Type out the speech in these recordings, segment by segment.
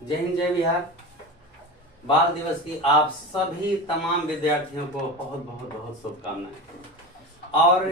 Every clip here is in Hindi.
जय हिंद जय बिहार। बाल दिवस की आप सभी तमाम विद्यार्थियों को बहुत बहुत बहुत शुभकामनाएं। और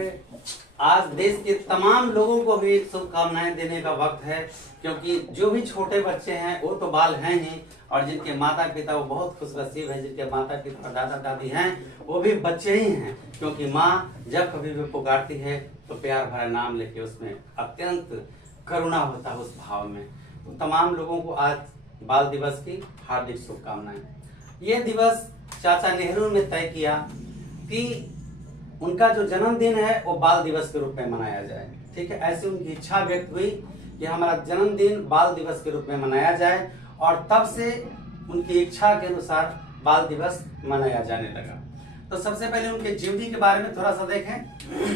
आज देश के तमाम लोगों को भी शुभकामनाएं देने का वक्त है, क्योंकि जो भी छोटे बच्चे हैं वो तो बाल हैं ही, और जिनके माता पिता वो बहुत खुशनसीब है, जिनके माता पिता दादा दादी हैं वो भी बच्चे ही हैं, क्योंकि माँ जब कभी भी पुकारती है तो प्यार भरा नाम लेके उसमें अत्यंत करुणा होता है उस भाव में। तो तमाम लोगों को आज बाल दिवस की हार्दिक शुभकामनाएं। ये दिवस चाचा नेहरू ने तय किया कि उनका जो जन्मदिन है वो बाल दिवस के रूप में मनाया जाए। ठीक है, ऐसी उनकी इच्छा व्यक्त हुई कि हमारा जन्मदिन बाल दिवस के रूप में मनाया जाए, और तब से उनकी इच्छा के अनुसार बाल दिवस मनाया जाने लगा। तो सबसे पहले उनके जीवनी के बारे में थोड़ा सा देखें।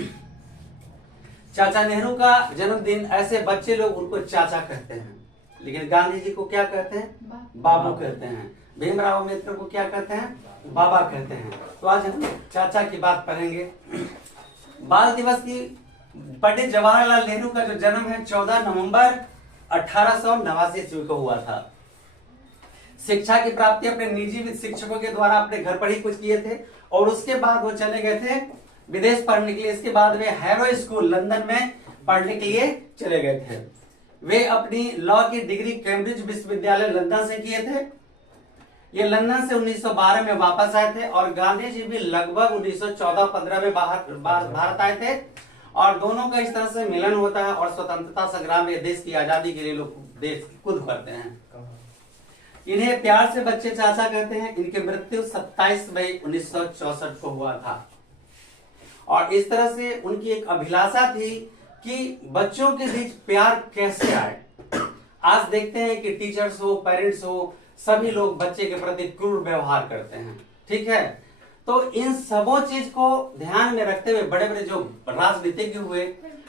चाचा नेहरू का जन्मदिन, ऐसे बच्चे लोग उनको चाचा कहते हैं, लेकिन गांधी जी को क्या कहते हैं? बाबू कहते हैं। भीमराव अम्बेडकर को क्या कहते हैं? बाबा कहते हैं। तो आज हम चाचा की बात करेंगे। बाल दिवस की पंडित जवाहरलाल नेहरू का जो जन्म है 14 नवंबर 1889 ईस्वी को हुआ था। शिक्षा की प्राप्ति अपने निजी शिक्षकों के द्वारा अपने घर पर ही कुछ किए थे, और उसके बाद वो चले गए थे विदेश पढ़ने के लिए। इसके बाद वे हैरो स्कूल लंदन में पढ़ने के लिए चले गए थे। वे अपनी लॉ की डिग्री कैम्ब्रिज विश्वविद्यालय लंदन से किए थे। ये लंदन से 1912 में वापस आए थे, और गांधी जी भी लगभग 1914-15 में भारत आए थे, और दोनों का इस तरह से मिलन होता है, और स्वतंत्रता संग्राम में देश की आजादी के लिए लोग देश खुद करते हैं। इन्हें प्यार से बच्चे चाचा कहते हैं। इनकी मृत्यु 27 मई 1964 को हुआ था, और इस तरह से उनकी एक अभिलाषा थी कि बच्चों के बीच प्यार कैसे आए। आज देखते हैं कि टीचर्स हो, पेरेंट्स हो, सभी लोग बच्चे के प्रति क्रूर व्यवहार करते हैं। ठीक है, तो इन सबों चीज को ध्यान में रखते हुए बड़े बड़े जो राजनीतिज्ञ हुए,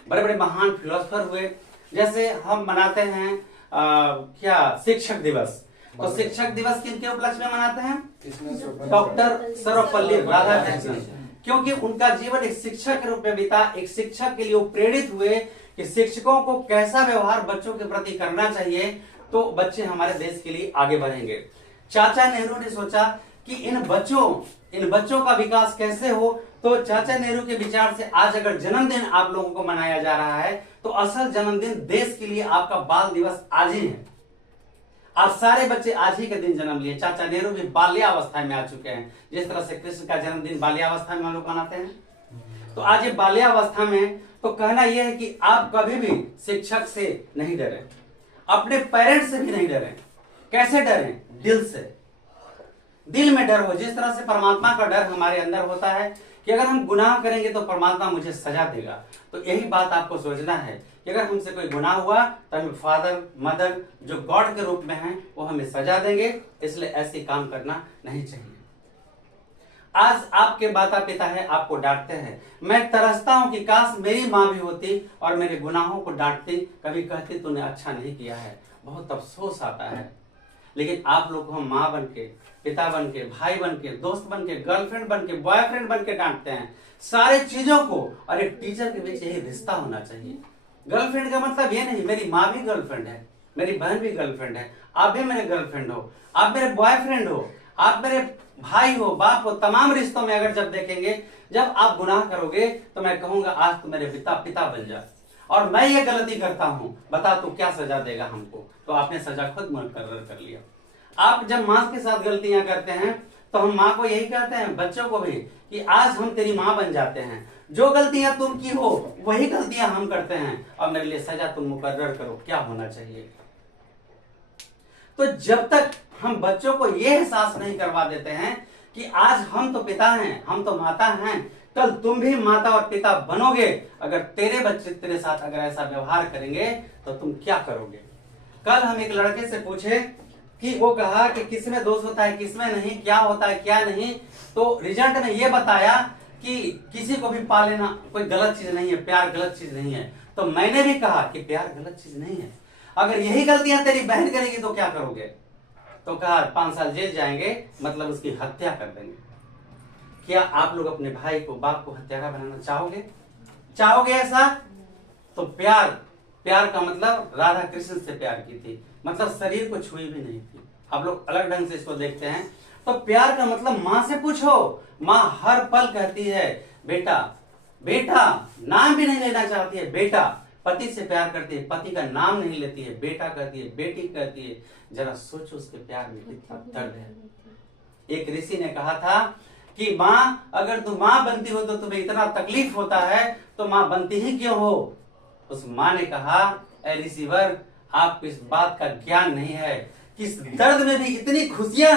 बड़े बड़े महान फिलोसफर हुए, जैसे हम मनाते हैं क्या शिक्षक दिवस। तो शिक्षक दिवस किनके उपलक्ष्य में मनाते हैं? डॉक्टर सर्वपल्ली राधाकृष्णन, क्योंकि उनका जीवन एक शिक्षक के रूप में बीता। एक शिक्षक के लिए वो प्रेरित हुए कि शिक्षकों को कैसा व्यवहार बच्चों के प्रति करना चाहिए, तो बच्चे हमारे देश के लिए आगे बढ़ेंगे। चाचा नेहरू ने सोचा कि इन बच्चों का विकास कैसे हो। तो चाचा नेहरू के विचार से आज अगर जन्मदिन आप लोगों को मनाया जा रहा है, तो असल जन्मदिन देश के लिए आपका बाल दिवस आज ही है। आप सारे बच्चे आज ही के दिन जन्म लिए। चाचा नेहरू भी बाल्यावस्था में आ चुके हैं, जिस तरह से कृष्ण का जन्मदिन बाल्यावस्था में हम लोग मनाते हैं। तो आज ये बाल्यावस्था में, तो कहना यह है कि आप कभी भी शिक्षक से नहीं डरें, अपने पेरेंट्स से भी नहीं डरें। कैसे डरें? दिल से, दिल में डर हो। जिस तरह से परमात्मा का डर हमारे अंदर होता है कि अगर हम गुनाह करेंगे तो परमात्मा मुझे सजा देगा, तो यही बात आपको सोचना है कि अगर हमसे कोई गुनाह हुआ तो हमें फादर मदर जो गॉड के रूप में हैं वो हमें सजा देंगे, इसलिए ऐसे काम करना नहीं चाहिए। आज आपके माता पिता है, आपको डांटते हैं। मैं तरसता हूं कि काश मेरी माँ भी होती और मेरे गुनाहों को डांटती, कभी कहती तूने अच्छा नहीं किया है। बहुत अफसोस आता है। लेकिन आप लोग को हम माँ बन के, पिता बन के, भाई बन के, दोस्त बन के, गर्लफ्रेंड बन के, बॉयफ्रेंड बन के डांटते हैं सारे चीजों को। और एक टीचर के बीच यही रिश्ता होना चाहिए। गर्लफ्रेंड का मतलब ये नहीं मेरी माँ भी गर्लफ्रेंड है, मेरी बहन भी गर्लफ्रेंड है, आप भी मेरे गर्लफ्रेंड हो, आप मेरे बॉयफ्रेंड हो, आप मेरे भाई हो, बाप हो। तमाम रिश्तों में अगर जब देखेंगे, जब आप गुनाह करोगे तो मैं कहूंगा आज तो मेरे पिता बन जा, और मैं ये गलती करता हूं, बता तू क्या सजा देगा हमको। तो आपने सजा खुद मुकर्रर कर लिया। आप जब माँ के साथ गलतियां करते हैं तो हम माँ को यही कहते हैं, बच्चों को भी, कि आज हम तेरी माँ बन जाते हैं। जो गलतियां तुम की हो वही गलतियां हम करते हैं, और मेरे लिए सजा तुम मुकर्रर करो, क्या होना चाहिए। तो जब तक हम बच्चों को यह एहसास नहीं करवा देते हैं कि आज हम तो पिता हैं, हम तो माता हैं, कल तुम भी माता और पिता बनोगे, अगर तेरे बच्चे तेरे साथ अगर ऐसा व्यवहार करेंगे तो तुम क्या करोगे। कल हम एक लड़के से पूछे कि वो कहा कि किसमें दोष होता है किसमें नहीं, क्या होता है क्या नहीं। तो रिजल्ट ने ये बताया कि किसी को भी पा लेना कोई गलत चीज नहीं है, प्यार गलत चीज नहीं है। तो मैंने भी कहा कि प्यार गलत चीज नहीं है, अगर यही गलतियां तेरी बहन करेगी तो क्या करोगे। तो कहा 5 साल जेल जाएंगे, मतलब उसकी हत्या कर देंगे। क्या आप लोग अपने भाई को, बाप को हत्यारा बनाना चाहोगे? चाहोगे ऐसा? तो प्यार प्यार का मतलब राधा कृष्ण से प्यार की थी, मतलब शरीर को छुई भी नहीं थी। आप लोग अलग ढंग से इसको देखते हैं। तो प्यार का मतलब माँ से पूछो, माँ हर पल कहती है बेटा बेटा, नाम भी नहीं लेना चाहती है बेटा। पति से प्यार करती है, पति का नाम नहीं लेती है, बेटा कहती है, बेटी कहती है। जरा सोचो उसके प्यार में कितना दर्द है। एक ऋषि ने कहा था कि माँ, अगर तुम माँ बनती हो तो तुम्हें इतना तकलीफ होता है तो माँ बनती ही क्यों हो। उस माँ ने कहा, ऐ ऋषिवर, आपको इस बात का ज्ञान नहीं है कि इस दर्द में भी इतनी खुशियां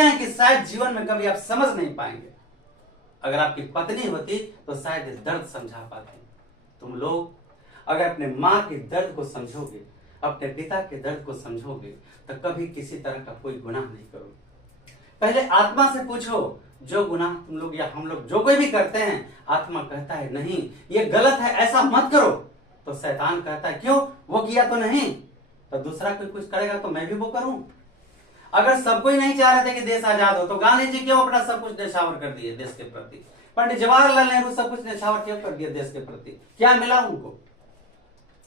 हैं कि शायद जीवन में कभी आप समझ नहीं पाएंगे। अगर आपकी पत्नी होती तो शायद इस दर्द समझा पाती। तुम लोग अगर अपने माँ के दर्द को समझोगे, अपने पिता के दर्द को समझोगे, तो कभी किसी तरह का कोई गुनाह नहीं करोगे। पहले आत्मा से पूछो, जो गुनाह तुम लोग या हम लोग जो कोई भी करते हैं, आत्मा कहता है नहीं ये गलत है, ऐसा मत करो, तो शैतान कहता है क्यों, वो किया तो नहीं, तो दूसरा कोई कुछ करेगा तो मैं भी वो करूं। अगर सब कोई नहीं चाह रहे थे कि देश आजाद हो, तो गांधी जी क्यों अपना सब कुछ न्यौछावर कर दिए देश के प्रति। पंडित जवाहरलाल नेहरू सब कुछ न्यौछावर क्यों कर दिया देश के प्रति, क्या मिला उनको।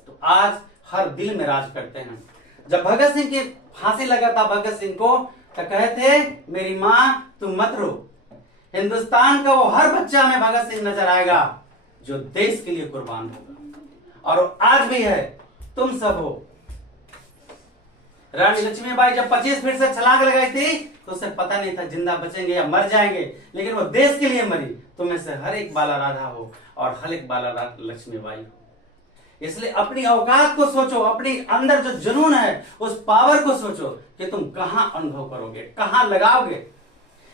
तो आज हर दिल में राज करते हैं। जब भगत सिंह की फांसी लगा था भगत सिंह को, तो कहे थे मेरी माँ तुम मत रो, हिंदुस्तान का वो हर बच्चा में भगत सिंह नजर आएगा जो देश के लिए कुर्बान होगा। और आज भी है, तुम सब हो। रानी लक्ष्मीबाई जब 25 फीट से छलांग लगाई थी तो उसे पता नहीं था जिंदा बचेंगे या मर जाएंगे, लेकिन वो देश के लिए मरी। तुम में से हर एक बाला राधा हो और हर एक बाला लक्ष्मीबाई हो। इसलिए अपनी औकात को सोचो, अपनी अंदर जो जुनून है उस पावर को सोचो कि तुम कहां अनुभव करोगे, कहां लगाओगे।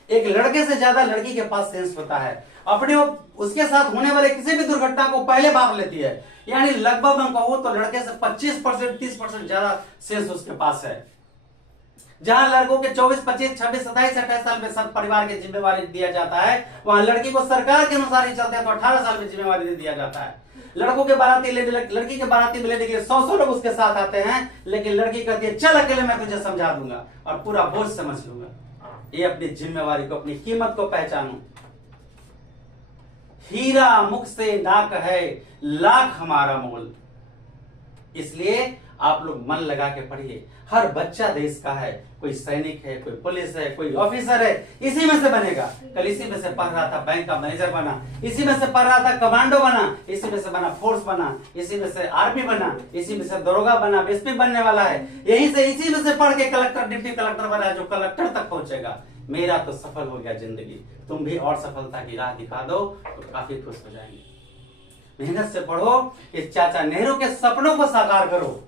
एक लड़के से ज्यादा लड़की के पास सेंस होता है, अपने उसके साथ होने वाले किसी भी दुर्घटना को पहले भाप लेती है। यानी लगभग मैं कहूं तो लड़के से 25% 30% ज्यादा सेंस उसके पास है। जहां लड़कों के 24 25 26 27 28 साल में सब परिवार की जिम्मेवारी दिया जाता है, वहां लड़की को सरकार के अनुसार ही चलते हैं तो 18 साल में जिम्मेवारी दे दिया जाता है। लड़कों के बाराती लड़की के बाराती में लेने के लिए 100 लोग उसके साथ आते हैं, लेकिन लड़की कहती है चल अकेले मैं तुझे समझा दूंगा और पूरा बोझ समझ लूंगा। ये अपनी जिम्मेवारी को, अपनी कीमत को पहचानो। हीरा मुख से ना कहे लाख हमारा मोल। इसलिए आप लोग मन लगा के पढ़िए। हर बच्चा देश का है, कोई सैनिक है, कोई पुलिस है, कोई ऑफिसर है, इसी में से बनेगा। कल इसी में से पढ़ रहा था बैंक का मैनेजर बना, इसी में से पढ़ रहा था कमांडो बना, इसी में से बना फोर्स बना, इसी में से आर्मी बना, इसी में से दरोगा बना, एसपी बनने वाला है। यहीं से इसी में से पढ़ के कलेक्टर डिप्टी कलेक्टर बना, जो कलेक्टर तक पहुंचेगा। मेरा तो सफल हो गया जिंदगी, तुम भी और सफलता की राह दिखा दो तो काफी खुश हो जाएंगे। मेहनत से पढ़ो, इस चाचा नेहरू के सपनों को साकार करो।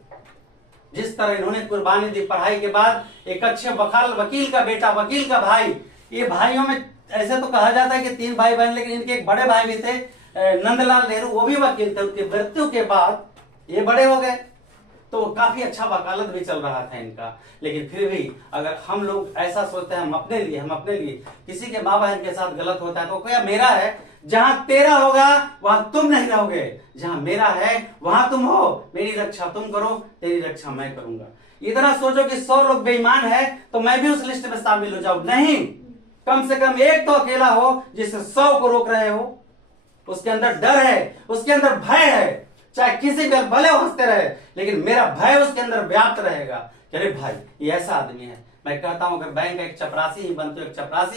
जिस तरह इन्होंने कुर्बानी दी पढ़ाई के बाद, एक अच्छे वकील का बेटा, वकील का भाई। ये भाइयों में ऐसे तो कहा जाता है कि 3 भाई बहन, लेकिन इनके एक बड़े भाई भी थे नंदलाल नेहरू, वो भी वकील थे। उनकी मृत्यु के बाद ये बड़े हो गए, तो काफी अच्छा वकालत भी चल रहा था इनका। लेकिन फिर भी अगर हम लोग ऐसा सोचते हैं हम अपने लिए किसी के माँ बहन के साथ गलत होता है तो क्या मेरा है, जहां तेरा होगा वहां तुम नहीं रहोगे, जहां मेरा है वहां तुम हो। मेरी रक्षा तुम करो, तेरी रक्षा मैं करूंगा। इतना सोचो कि 100 लोग बेईमान है तो मैं भी उस लिस्ट में शामिल हो जाऊं, नहीं, कम से कम एक तो अकेला हो जिससे 100 को रोक रहे हो। उसके अंदर डर है, उसके अंदर भय है, चाहे किसी पे भले हंसते रहे, लेकिन मेरा भय उसके अंदर व्याप्त रहेगा। अरे भाई ये ऐसा आदमी है। मैं कहता हूं अगर बैंक का एक चपरासी ही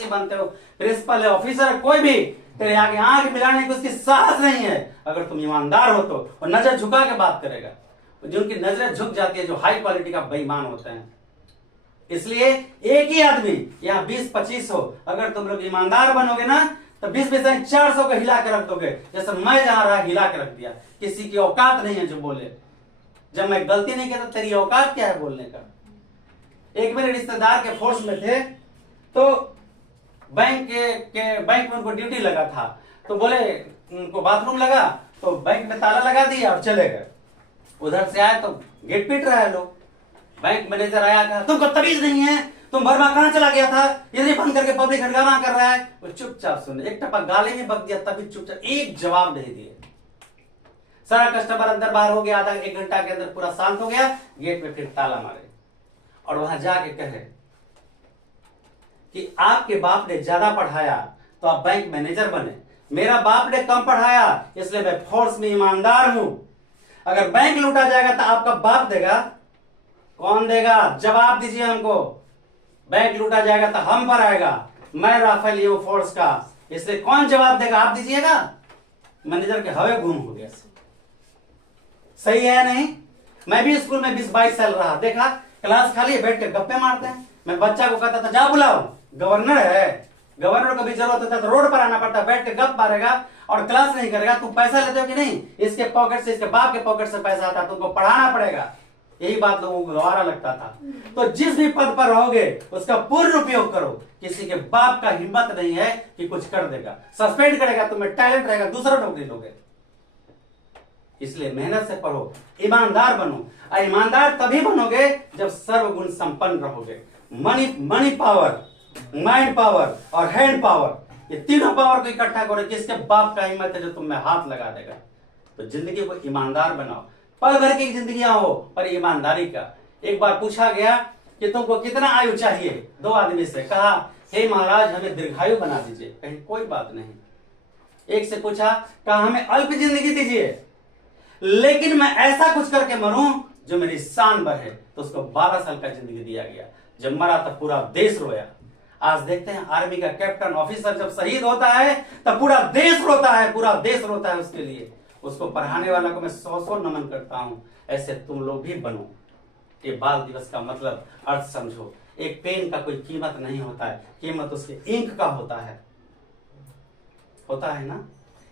बनते हो, प्रिंसिपल है, ऑफिसर है, कोई भी तेरे आगे आंख मिलाने की उसकी साहस नहीं है। अगर तुम ईमानदार हो तो और नजर झुका के बात करेगा। जिनकी नजरें झुक जाती है, जो हाई क्वालिटी का बेईमान होते हैं। इसलिए एक ही आदमी यहाँ 20-25 हो, अगर तुम लोग ईमानदार बनोगे ना तो 20 400 को हिला के रख दोगे। जैसे मैं जहां रहा हिला के रख दिया। किसी की औकात नहीं है जो बोले। जब मैं गलती नहीं किया तो तेरी औकात क्या है बोलने का। एक मेरे रिश्तेदार के फोर्स में थे, तो बैंक में उनको ड्यूटी लगा था, तो बोले उनको बाथरूम लगा तो बैंक में ताला लगा दिया और चले गए। उधर से आए तो गेट पीट रहा है लोग। बैंक मैनेजर आया, कहा तुमको तमीज नहीं है, तुम वर्मा कहां चला गया था, ये बंद करके पब्लिक हंगामा कर रहा है। वो चुपचाप सुने, एक टपक गाली में बक दिया, तभी चुपचाप, एक जवाब नहीं दिए। सारा कस्टमर अंदर बाहर हो गया, आधा 1 घंटा के अंदर पूरा शांत हो गया। गेट में फिर ताला मारे और वहां जाके कहे कि आपके बाप ने ज्यादा पढ़ाया तो आप बैंक मैनेजर बने, मेरा बाप ने कम पढ़ाया इसलिए मैं फोर्स में ईमानदार हूं। अगर बैंक लूटा जाएगा तो आपका बाप देगा? कौन देगा? जवाब दीजिए हमको। बैंक लूटा जाएगा तो हम पर आएगा, मैं राफेल ईओ फोर्स का, इसलिए कौन जवाब देगा? आप दीजिएगा? मैनेजर के हवे गुम हो गया। सही है नहीं? मैं भी स्कूल में 20-22 साल रहा, देखा क्लास खाली है, बैठ के गप्पे मारते हैं। मैं बच्चा को कहता था जा बुलाओ, गवर्नर है, गवर्नर को भी जरूरत होता है तो रोड पर आना पड़ता है, बैठ के गप मारेगा और क्लास नहीं करेगा। तू पैसा लेते हो कि नहीं? इसके पॉकेट से, इसके बाप के पॉकेट से पैसा आता, तुमको पढ़ाना पड़ेगा। यही बात लोगों को गवारा लगता था। तो जिस भी पद पर रहोगे उसका पूर्ण उपयोग करो। किसी के बाप का हिम्मत नहीं है कि कुछ कर देगा, सस्पेंड करेगा, तुम्हें टैलेंट रहेगा, दूसरा नौकरी लोगे। इसलिए मेहनत से पढ़ो, ईमानदार बनो। और ईमानदार तभी बनोगे जब सर्वगुण संपन्न रहोगे। मनी पावर, माइंड पावर और हैंड पावर, ये तीनों पावर को इकट्ठा करो। किसके बाप का हिम्मत है जो तुम में हाथ लगा देगा? तो जिंदगी को ईमानदार बनाओ। पल भर की जिंदगियां हो पर ईमानदारी का। एक बार पूछा गया कि तुमको कितना आयु चाहिए? 2 आदमी से कहा, हे महाराज हमें दीर्घायु बना दीजिए। कहीं कोई बात नहीं। एक से पूछा, कहा हमें अल्प जिंदगी दीजिए, लेकिन मैं ऐसा कुछ करके मरूं जो मेरी शान बढ़े। तो उसको 12 साल का जिंदगी दिया गया। जब मरा तो पूरा देश रोया। आज देखते हैं आर्मी का कैप्टन ऑफिसर जब शहीद होता है तब पूरा देश रोता है, पूरा देश रोता है उसके लिए। उसको पढ़ाने वाला को मैं 100 नमन करता हूं। ऐसे तुम लोग भी बनो। ये बाल दिवस का मतलब अर्थ समझो। एक पेन का कोई कीमत नहीं होता है, कीमत उसके इंक का होता है ना।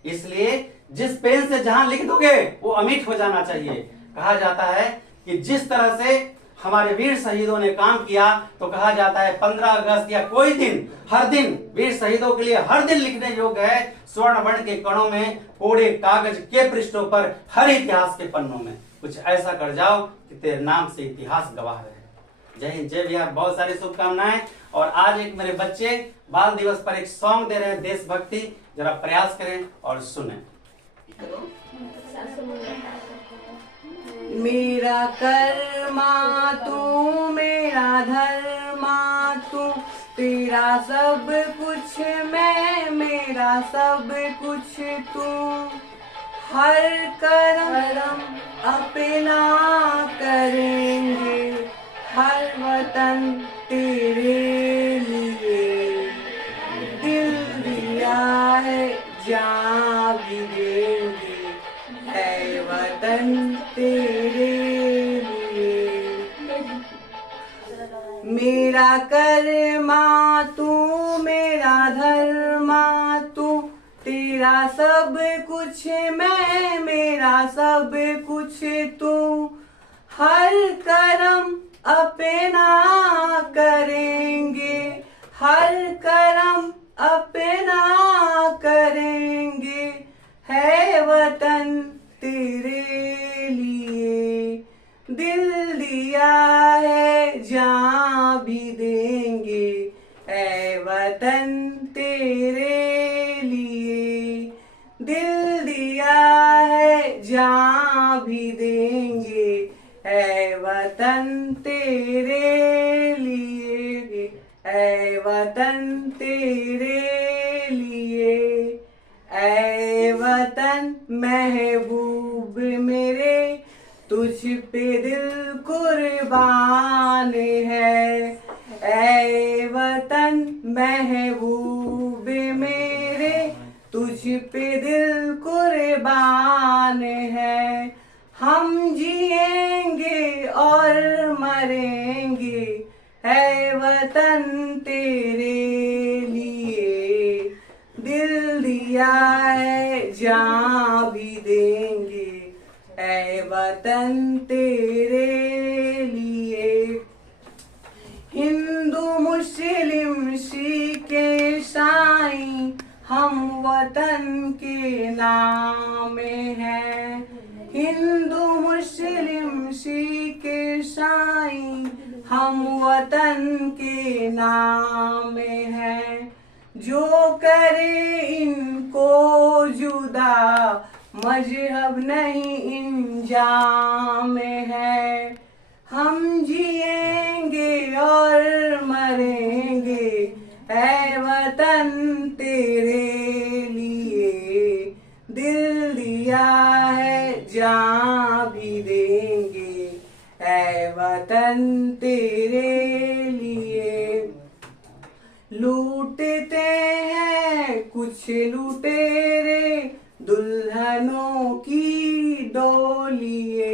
इसलिए जिस पेन से जहां लिख दोगे वो अमिट हो जाना चाहिए। कहा जाता है कि जिस तरह से हमारे वीर शहीदों ने काम किया, तो कहा जाता है 15 अगस्त या कोई दिन, हर दिन वीर शहीदों के लिए हर दिन लिखने योग्य है। स्वर्ण वर्ण के कणों में, कोड़े कागज के पृष्ठों पर, हर इतिहास के पन्नों में कुछ ऐसा कर जाओ कि तेरे नाम से इतिहास गवाह रहे। जय हिंद, जय बिहार। बहुत सारी शुभकामनाएं। और आज एक मेरे बच्चे बाल दिवस पर एक सॉन्ग दे रहे हैं, देशभक्ति। जरा प्रयास करें और सुने। मेरा कर्मा तू, मेरा धर्मा तू, तेरा सब कुछ मैं, मेरा सब कुछ तू। हर कर्म अपना करेंगे, हर वतन तेरे लिए। दिल दिया है जान भी देंगे, है वतन तेरे लिए। मेरा कर्मा तू, मेरा धर्मा तू, तेरा सब कुछ मैं, मेरा सब कुछ तू। हर कर्म अपना करेंगे, हर कर्म अपना करेंगे, है वतन तेरे लिए। दिल दिया है जान भी देंगे, है वतन तेरे लिए। दिल दिया है जान भी देंगे, है वतन तेरे लिए, है वतन तेरे लिए। ऐ वतन महबूब मेरे, तुझ पे दिल कुर्बान है। ऐ वतन महबूब मेरे, तुझ पे दिल कुर्बान है। हम जिएंगे और मरेंगे, है वतन तेरे लिए। दिल दिया है जान भी देंगे, है वतन तेरे लिए। हिंदू मुस्लिम सिख ईसाई हम वतन के नाम हैं। हिंदू मुस्लिम सिख ईसाई हम वतन के नाम हैं। जो करे इनको जुदा, मजहब नहीं इंजाम है। हम जिएंगे और मरेंगे, है वतन तेरे लिए। दिल दिया है जान वतन तेरे लिए। लूटते हैं कुछ लुटेरे दुल्हनों की डोलिए।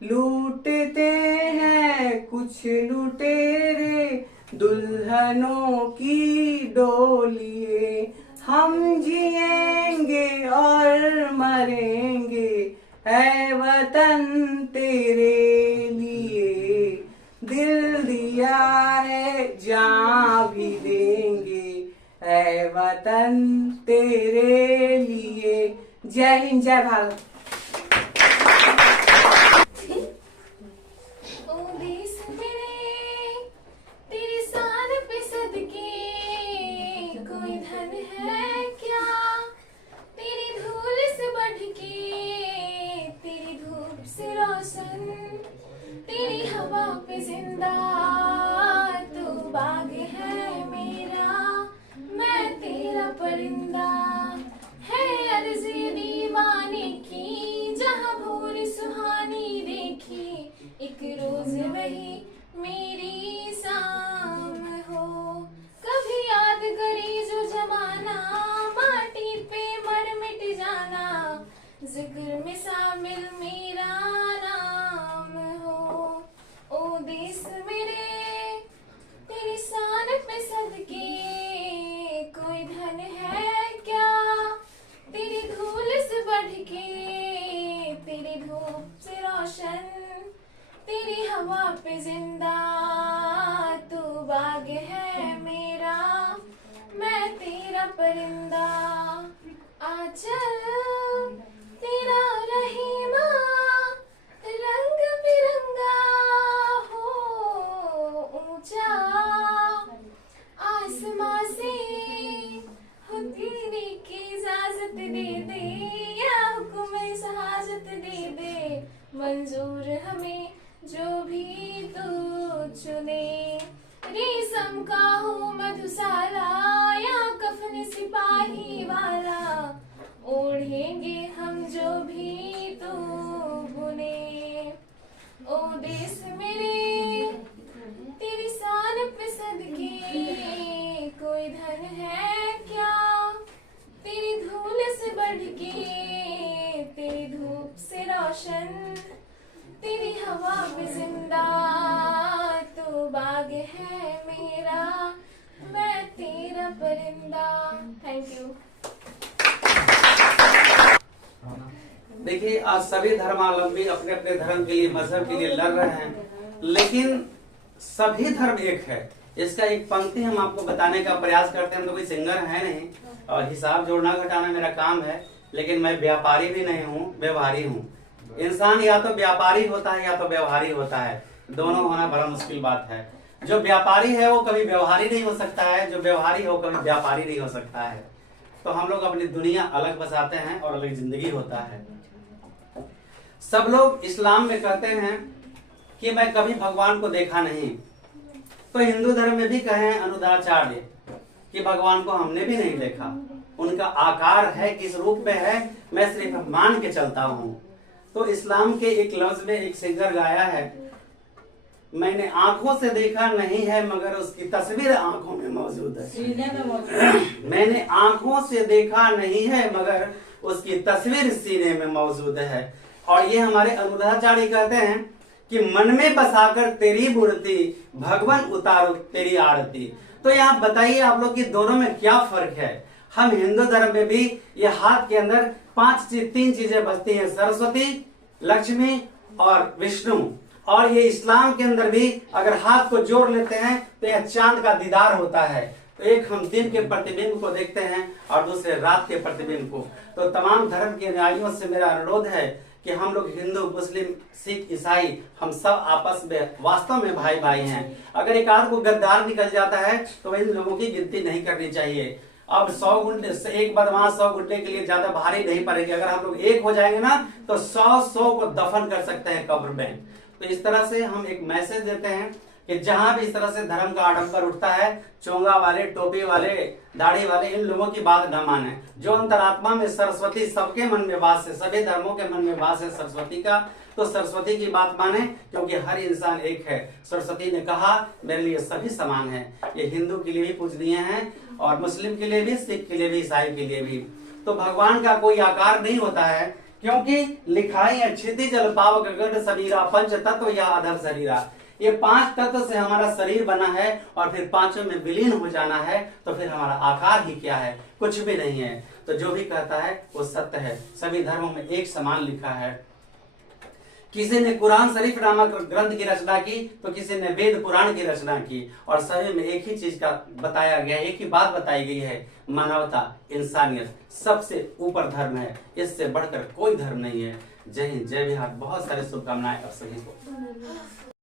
लूटते हैं कुछ लुटेरे दुल्हनों की डोलिए। हम जिएंगे और मरेंगे है वतन तेरे लिए। दिल दिया है जान भी देंगे है वतन तेरे लिए। जय हिंद, जय भारत। ओ देश मेरे तेरी शान पे सदके कोई धन है क्या, तेरी धूल से बढ़ के, तेरी धूप से रोशन, तेरी हवा पे जिंदा तू बाग है मेरा, मैं तेरा परिंदा। है अर्ज़ी दीवाने की जहाँ भोर सुहानी देखी, एक रोज वही मेरी शाम हो। कभी याद करी जो जमाना माटी पे मर मिट जाना, जिक्र में शामिल मेरा नाम हो। ओ देश मेरे तेरी शान पे सदके कोई धन है क्या, तेरी धूल से बढ़ के, तेरी धूप से रोशन, तेरी हवा पे जिंदा तू बाग है मेरा, मैं तेरा परिंदा। आंचल तेरा रहीमा रंग बिरंगा हो, ऊंचा आसमां से उतरने की इजाजत दे दे, या हुक्म सहाजत दे दे, मंजूर हमें जो भी तू चुने। रेशम का हो मधुशाला या कफन सिपाही वाला, ओढ़ेंगे हम जो भी तू बुने। ओ देश मेरे तेरी शान पे सदके कोई धन है क्या, तेरी धूल से बढ़ के, तेरी धूप से रोशन, तेरी हवा पे जिंदा तू बाग है मेरा, मैं तेरा परिंदा। Thank you. देखिए, आज सभी धर्मावलंबी अपने अपने धर्म के लिए, मजहब के लिए लड़ रहे हैं, लेकिन सभी धर्म एक है। इसका एक पंक्ति हम आपको बताने का प्रयास करते हैं। हम तो कोई सिंगर है नहीं और हिसाब जोड़ना घटाना मेरा काम है, लेकिन मैं व्यापारी भी नहीं हूँ, व्यवहारी हूँ। इंसान या तो व्यापारी होता है या तो व्यवहारी होता है, दोनों होना बड़ा मुश्किल बात है। जो व्यापारी है वो कभी व्यवहारी नहीं हो सकता है, जो व्यवहारी हो कभी व्यापारी नहीं हो सकता है। तो हम लोग अपनी दुनिया अलग बसाते हैं और अलग जिंदगी होता है। सब लोग इस्लाम में कहते हैं कि मैं कभी भगवान को देखा नहीं, तो हिंदू धर्म में भी कहे अनुदाचार्य कि भगवान को हमने भी नहीं देखा, उनका आकार है किस रूप में है मैं सिर्फ मान के चलता हूँ। तो इस्लाम के एक लफ्ज में एक सिंगर गाया है, मैंने आंखों से देखा नहीं है मगर उसकी तस्वीर आंखों में मौजूद है। मैंने आंखों से देखा नहीं है मगर उसकी तस्वीर सीने में मौजूद है। और ये हमारे अनुराधाचार्य कहते हैं कि मन में बसाकर तेरी मूर्ति भगवान उतारो तेरी आरती। तो यहाँ बताइए आप लोग कि दोनों में क्या फर्क है। हम हिंदू धर्म में भी ये हाथ के अंदर तीन चीजें बसती हैं, सरस्वती, लक्ष्मी और विष्णु। और ये इस्लाम के अंदर भी अगर हाथ को जोड़ लेते हैं तो यह चांद का दीदार होता है। तो एक हम दिन के प्रतिबिंब को देखते हैं और दूसरे रात के प्रतिबिंब को। तो तमाम धर्म के अनुयायियों से मेरा अनुरोध है कि हम लोग हिंदू, मुस्लिम, सिख, ईसाई, हम सब आपस में वास्तव में भाई भाई हैं। अगर एक आध को गद्दार निकल जाता है तो इन लोगों की गिनती नहीं करनी चाहिए। अब 100 गुंडे से एक बदमाश 100 गुंडे के लिए ज्यादा भारी नहीं पड़ेगी। अगर हम लोग एक हो जाएंगे ना तो 100 को दफन कर सकते हैं कब्र में। तो इस तरह से हम एक मैसेज देते हैं कि जहां भी इस तरह से धर्म का आडंबर उठता है, चोंगा वाले, टोपी वाले, दाढ़ी वाले, इन लोगों की बात न माने। जो अंतरात्मा में सरस्वती सबके मन में वास है, सभी धर्मों के मन में वास है सरस्वती का, तो सरस्वती की बात माने, क्योंकि हर इंसान एक है। सरस्वती ने कहा मेरे लिए सभी समान है। ये हिंदू के लिए भी पूजनीय है और मुस्लिम के लिए भी, सिख के लिए भी, ईसाई के लिए भी। तो भगवान का कोई आकार नहीं होता है, क्योंकि लिखाई है क्षिति जल पावक गढ़ समीरा पंच तत्व या अधर शरीरा। ये 5 तत्व से हमारा शरीर बना है और फिर 5 में विलीन हो जाना है, तो फिर हमारा आकार ही क्या है? कुछ भी नहीं है। तो जो भी कहता है वो सत्य है। सभी धर्मों में एक समान लिखा है। किसी ने कुरान शरीफ नामक ग्रंथ की रचना की, तो किसी ने वेद पुराण की रचना की, और सभी में एक ही चीज का बताया गया, एक ही बात बताई गई है, मानवता, इंसानियत सबसे ऊपर धर्म है। इससे बढ़कर कोई धर्म नहीं है। जय हिंद, जय बिहार। बहुत सारी शुभकामनाएं आप सभी को।